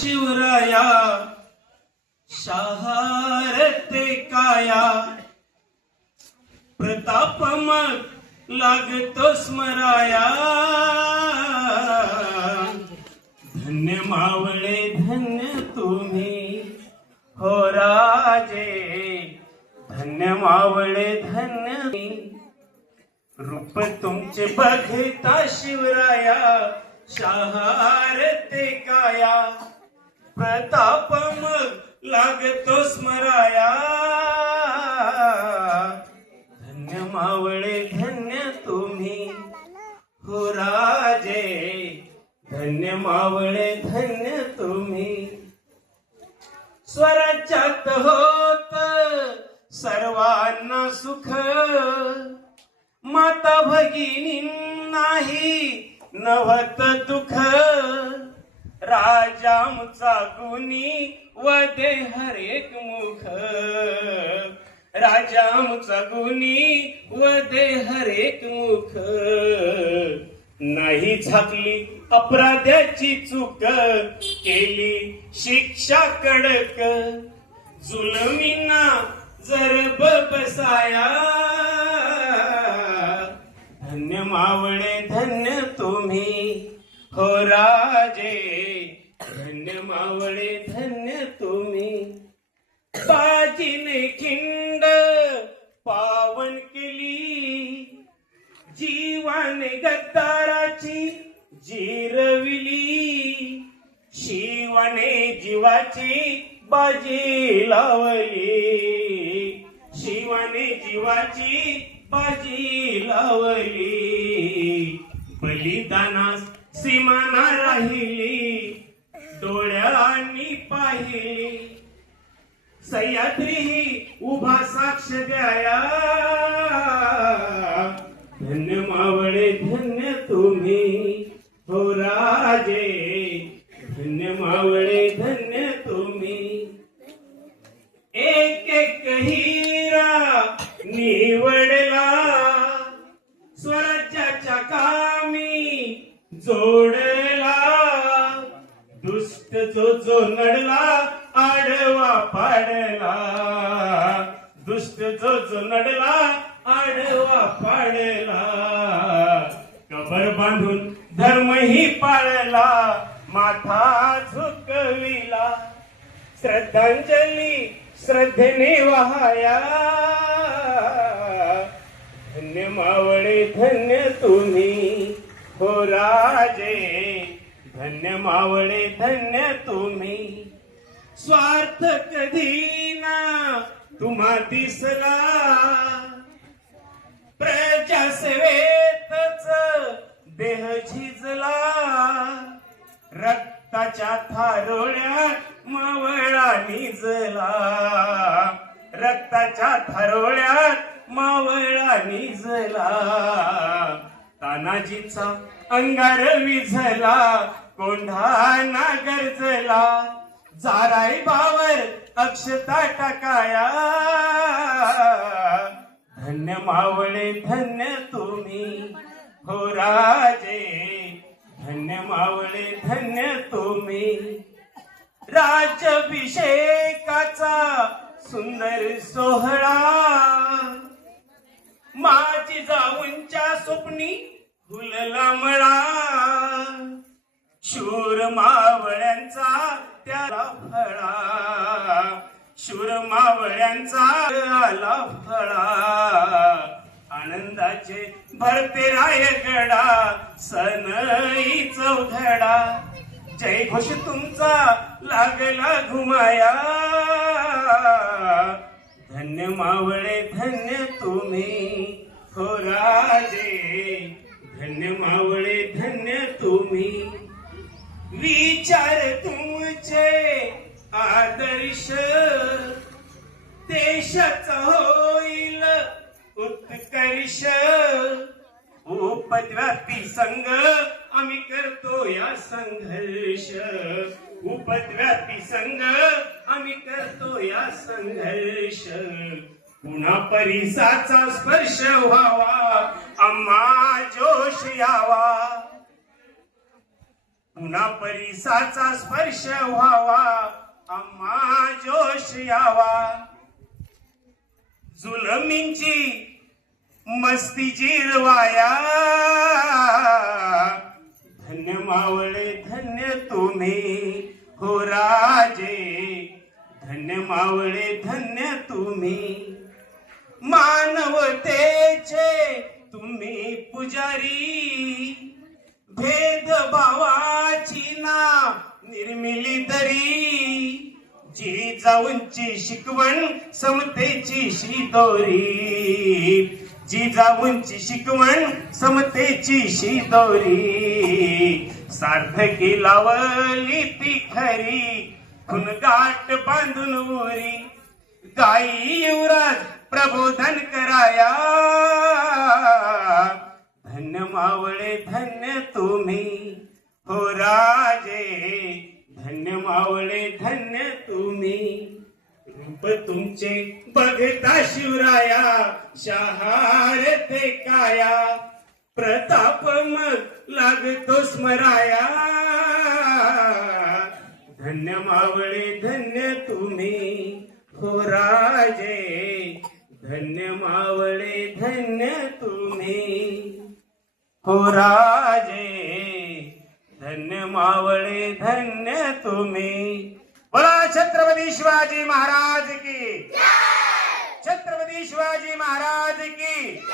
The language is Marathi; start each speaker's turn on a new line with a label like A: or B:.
A: शिवराया शहारते काया. प्रताप मग लागतो स्मराया. धन्य मावळे धन्य तुम्ही. हो राजे धन्य मावळे धन्य रूप तुमचे बघता शिवराया शहारते काया. प्रताप मग लागतो स्मराया. धन्य मावळे धन्य तुम्ही. हो राजे धन्य मावळे धन्य तुम्ही. स्वराज्यात होत सर्वांना सुख. माता भगिनी नाही नवत दुःख. राजामचा गुणी वदे हरेक मुख. राजामचा गुणी वदे हरेक मुख. नाही झाकली अपराध्याची चूक केली शिक्षा कडक. जुलमीना जर बसाया धन्य मावळे धन्य हो राजे धन्य मावळे धन्य तुम्ही. बाजीने खिंड पावन केली. जीवाने गद्दाराची जिरविली. शिवाने जीवाची बाजी लावली. शिवाने जीवाची बाजी लावली. बलिदानास सीमा ना राहिली डोळ्यांनी पाहिली. सह्याद्री उभा साक्ष द्याया. धन्य मावळे धन्य तुम्ही हो राजे. धन्य मावळे धन्य तुम्ही. एक एक ही दुष्ट जो जो नडला आडवा पाडला. दुष्ट जो जो नडला आडवा पाडला. कबर बांधून धर्मही पाळला माथा झुकविला. श्रद्धांजली श्रद्धेने वाहाया. धन्य मावळे धन्य तुम्ही हो राजे. धन्य मावळे धन्य तुम्ही. स्वार्थ कधी ना तुम्हा दिसला. प्रजा सेवेतच देह झिजला. रक्ताच्या थारोळ्यात मावळा निजला. रक्ताच्या थारोळ्यात मावळा निजला. तानाजीचा अंगार विझला. कोंढा ना गरजला जाराई बावर अक्षता टाकाया. धन्य मावळे धन्य तुम्ही हो राजे. धन्य मावळे धन्य तुम्ही. राज्याभिषेकाचा सुंदर सोहळा. माझी जाऊनच्या स्वप्नी फुलला मळा. मावळ्यांचा त्याला फळा. शूर मावळ्यांचा आला फळा. आनंदाचे भरते रायगडा सनई चौधडा जय घोष तुमचा लागला घुमाया. धन्य मावळे धन्य तुम्ही. हो राजे धन्य मावळे धन्य तुम्ही. विचार तुमचे आदर्श. देशाचा होईल उत्कर्ष. उपद्व्यापी संघ आम्ही करतो या संघर्ष. उपद्व्यापी संघ आम्ही करतो या संघर्ष. पुन्हा परिसाचा स्पर्श व्हावा. आम्हा जोश यावा. पुन्हा परिसाचा स्पर्श व्हावा. अम्मा जोश यावा. जुलमींची मस्ती जिरवाया. धन्य मावळे धन्य तुम्ही हो राजे. धन्य मावळे धन्य तुम्ही. मानवतेचे तुम्ही पुजारी. भेदभावाची ना निर्मिली तरी. जी जाऊनची शिकवण समतेची शिदोरी. जी जाऊनची शिकवण समतेची शिदोरी. सार्थकी लावली ती खरी खुनगाट बांधून उरी. गाई युवराज प्रबोधन कराया. मावळे धन्य तुम्ही. हो राजे धन्य मावळे धन्य तुम्ही. रूप तुमचे बघता शिवराया शहार ते काया. प्रताप मग लागतो स्मराया. धन्य मावळे धन्य तुम्ही. हो राजे धन्य मावळे धन्य तुम्ही. हो राजे धन्य मावळे धन्य तुम्ही. बोला छत्रपती शिवाजी महाराज की. छत्रपती शिवाजी महाराज की.